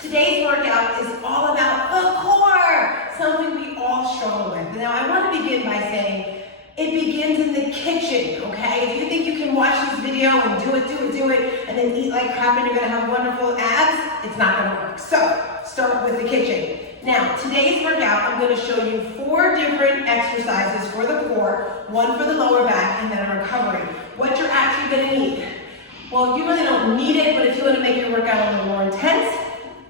Today's workout is all about the core, something we all struggle with. Now, I want to begin by saying it begins in the kitchen, okay? If you think you can watch this video and do it, and then eat like crap and you're gonna have wonderful abs, it's not gonna work. So, start with the kitchen. Now, today's workout, I'm gonna show you 4 different exercises for the core, 1 for the lower back, and then a recovery. What you're actually gonna need. Well, you really don't need it, but if you wanna make your workout a little more intense,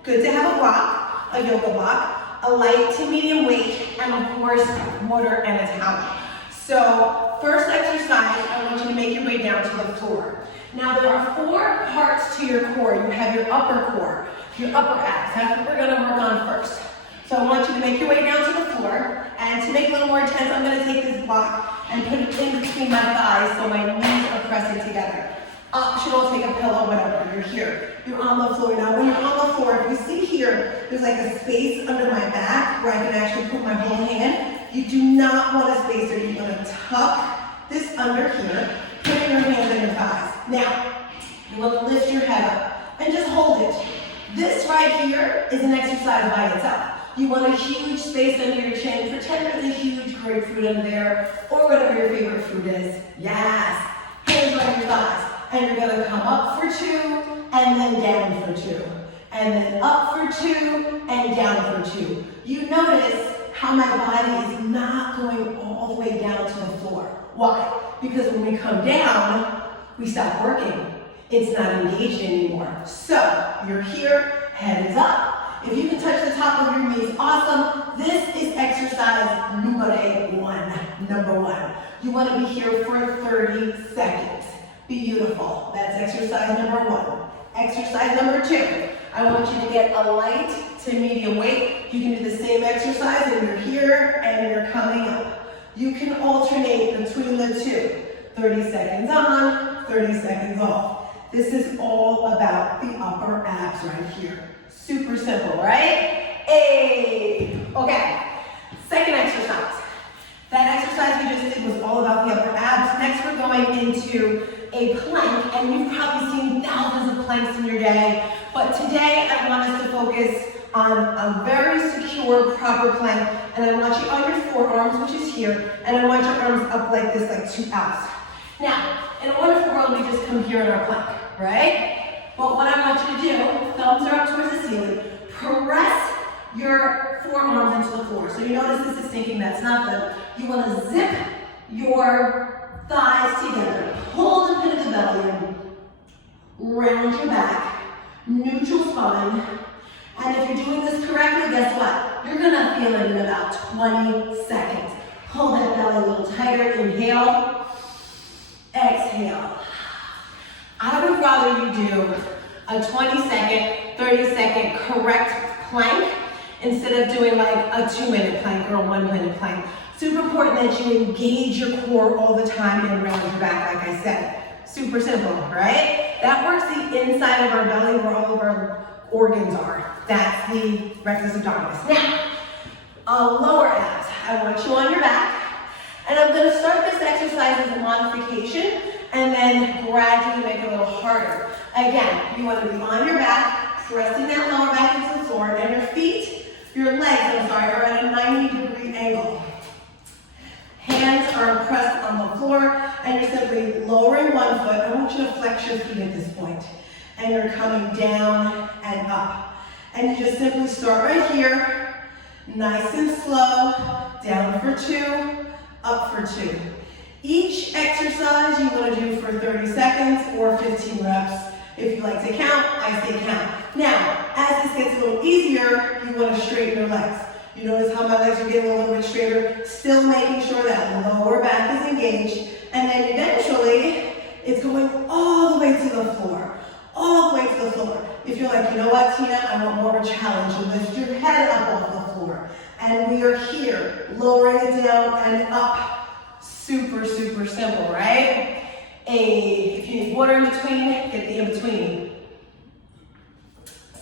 good to have a block, a yoga block, a light to medium weight, and of course, water and a towel. So, first exercise, I want you to make your way down to the floor. Now, there are 4 parts to your core. You have your upper core, your upper abs. That's what we're gonna work on first. So I want you to make your way down to the floor, and to make it a little more intense, I'm gonna take this block and put it in between my thighs so my knees are pressing together. Optional, take a pillow, whatever, you're here. You're on the floor. Now, when you're on the floor, if you see here, there's like a space under my back where I can actually put my whole hand. You do not want a space there. You're gonna tuck this under here, put your hands on your thighs. Now, you want to lift your head up and just hold it. This right here is an exercise by itself. You want a huge space under your chin. Pretend there's a huge grapefruit under there, or whatever your favorite fruit is. Yes. Hands on your thighs. And you're gonna come up for 2, and then down for 2. And then up for 2, and down for 2. You notice how my body is not going all the way down to the floor. Why? Because when we come down, we stop working. It's not engaged anymore. So, you're here, head is up. If you can touch the top of your knees, awesome. This is exercise number 1. You want to be here for 30 seconds. Beautiful. That's exercise number 1. Exercise number 2. I want you to get a light to medium weight. You can do the same exercise and you're here and you're coming up. You can alternate between the 2. 30 seconds on, 30 seconds off. This is all about the upper abs right here. Super simple, right? Hey. Okay. Second exercise. That exercise we just did was all about the upper abs. Next, we're going into a plank, and you've probably seen thousands of planks in your day, but today I want us to focus on a very secure, proper plank, and I want you on your forearms, which is here, and I want your arms up like this, like 2 outs. Now, in a wonderful world, we just come here in our plank, right? But what I want you to do, thumbs are up towards the ceiling, press your forearms into the floor. So you notice this is thinking that's not the, you want to zip your thighs together, pull the pin of the belly in, round your back, neutral spine, and if you're doing this correctly, guess what? You're gonna feel it in about 20 seconds. Pull that belly a little tighter, inhale, exhale. I would rather you do a 20-second, 30-second correct plank instead of doing like a 2-minute plank or a 1-minute plank. Super important that you engage your core all the time and round your back, like I said. Super simple, right? That works the inside of our belly where all of our organs are. That's the rectus abdominis. Now, lower abs. I want you on your back. And I'm gonna start this exercise as a modification and then gradually make it a little harder. Again, you wanna be on your back, pressing that lower back into the floor, and your legs, are at a 90-degree angle. Hands are pressed on the floor, and you're simply lowering one foot. I want you to flex your feet at this point. And you're coming down and up. And you just simply start right here, nice and slow, down for 2, up for 2. Each exercise you want to do for 30 seconds or 15 reps. If you like to count, I say count. Now, as this gets a little easier, you want to straighten your legs. You notice how my legs are getting a little bit straighter, still making sure that lower back is engaged, and then eventually, it's going all the way to the floor. All the way to the floor. If you're like, you know what, Tina, I want more of a challenge, you lift your head up off the floor. And we are here, lowering it down and up. Super, super simple, right? If you need water in between, get the in-between.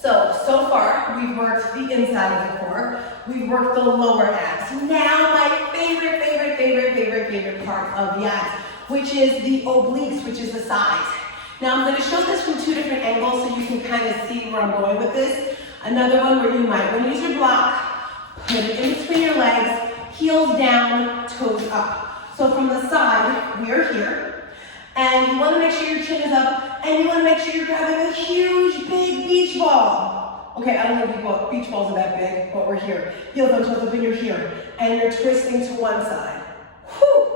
So far, we've worked the inside of the core. We've worked the lower abs. Now, my favorite part of the abs, which is the obliques, which is the sides. Now, I'm going to show this from 2 different angles so you can kind of see where I'm going with this. Another one where you might want to use your block, put it in between your legs, heels down, toes up. So from the side, we are here, and you want to make sure your chin is up, and you want to make sure you're grabbing a huge, big beach ball. Okay, I don't know if beach balls are that big, but we're here. Heels on toes up, and you're here, and you're twisting to one side. Whew.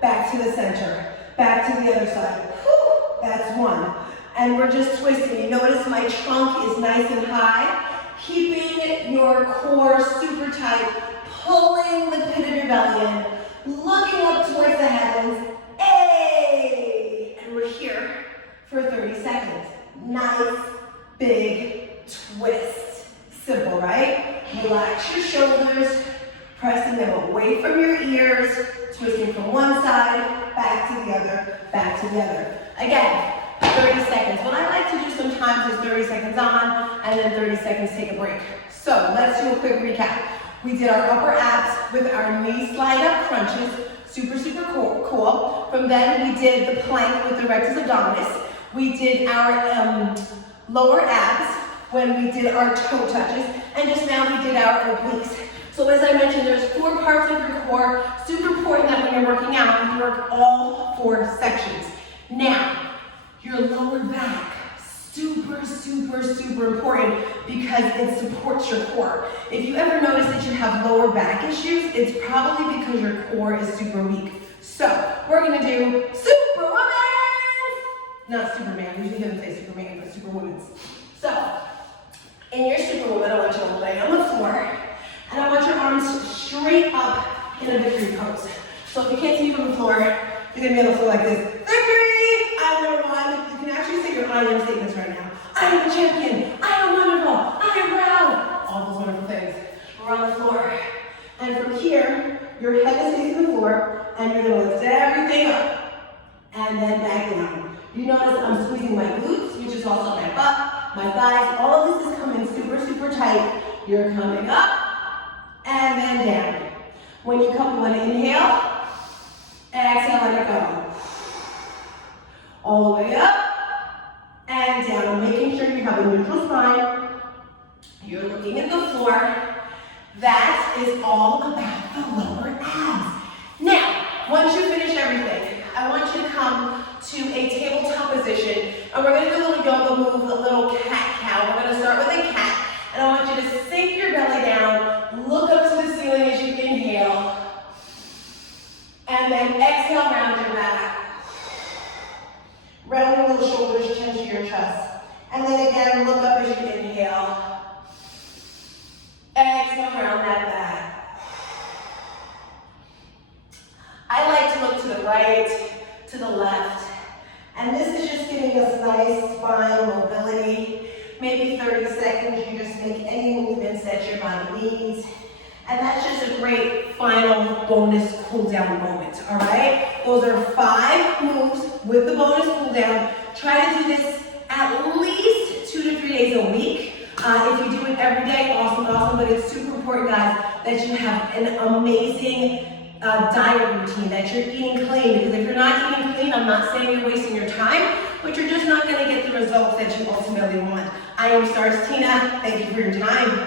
Back to the center, back to the other side. Whew. That's one. And we're just twisting. You notice my trunk is nice and high, keeping your core super tight, pulling the pit of your belly in, looking up towards the heavens. Hey! And we're here for 30 seconds. Nice, big twist. Simple, right? Relax your shoulders, pressing them away from your ears, twisting from one side, back to the other, back to the other. Again, 30 seconds. What I like to do sometimes is 30 seconds on, and then 30 seconds take a break. So let's do a quick recap. We did our upper abs with our knee slide up crunches. Super, super cool. From then we did the plank with the rectus abdominis. We did our lower abs when we did our toe touches. And just now we did our obliques. So as I mentioned, there's 4 parts of your core. Super important that when you're working out, you work all 4 sections. Now, your lower back, super, super, super important because it supports your core. If you ever notice that you have lower back issues, it's probably because your core is super weak. So, we're gonna do Superwoman! Not Superman, usually doesn't say Superman, but Superwoman's. So, in your Superwoman, I want you to lay on the floor, and I want your arms straight up in a victory pose. So if you can't see from the floor, you're gonna be on the floor like this. Victory! I'm number one. You can actually say your I am statements right now. I am the champion. I am wonderful. I am proud. All those wonderful things. We're on the floor. And from here, your head is facing the floor, and you're gonna lift everything up. And then back down. You notice I'm squeezing my glutes, which is also my butt, my thighs. All of this is coming super, super tight. You're coming up, and then down. When you come, you wanna inhale. Exhale, let it go. All the way up and down, making sure you have a neutral spine. You're looking at the floor. That is all about the lower abs. Now, once you finish everything, I want you to come to a tabletop position, and we're gonna do a little yoga move, a little cat-cow. We're gonna start with a cat, and I want you to sink your belly down, look up to the ceiling as you inhale, and then exhale, round your back. Round your little shoulders, chin to your chest. And then again, look up as you inhale. Exhale, round that back. I like to look to the right, to the left. And this is just giving us nice spine mobility. Maybe 30 seconds, you just make any movements that your body needs. And that's just a great final bonus cool down moment, all right? Those are 5 moves with the bonus cool down. Try to do this at least 2 to 3 days a week. If you do it every day, awesome, but it's super important, guys, that you have an amazing diet routine, that you're eating clean, because if you're not eating clean, I'm not saying you're wasting your time, but you're just not gonna get the results that you ultimately want. I am Stars Tina, thank you for your time.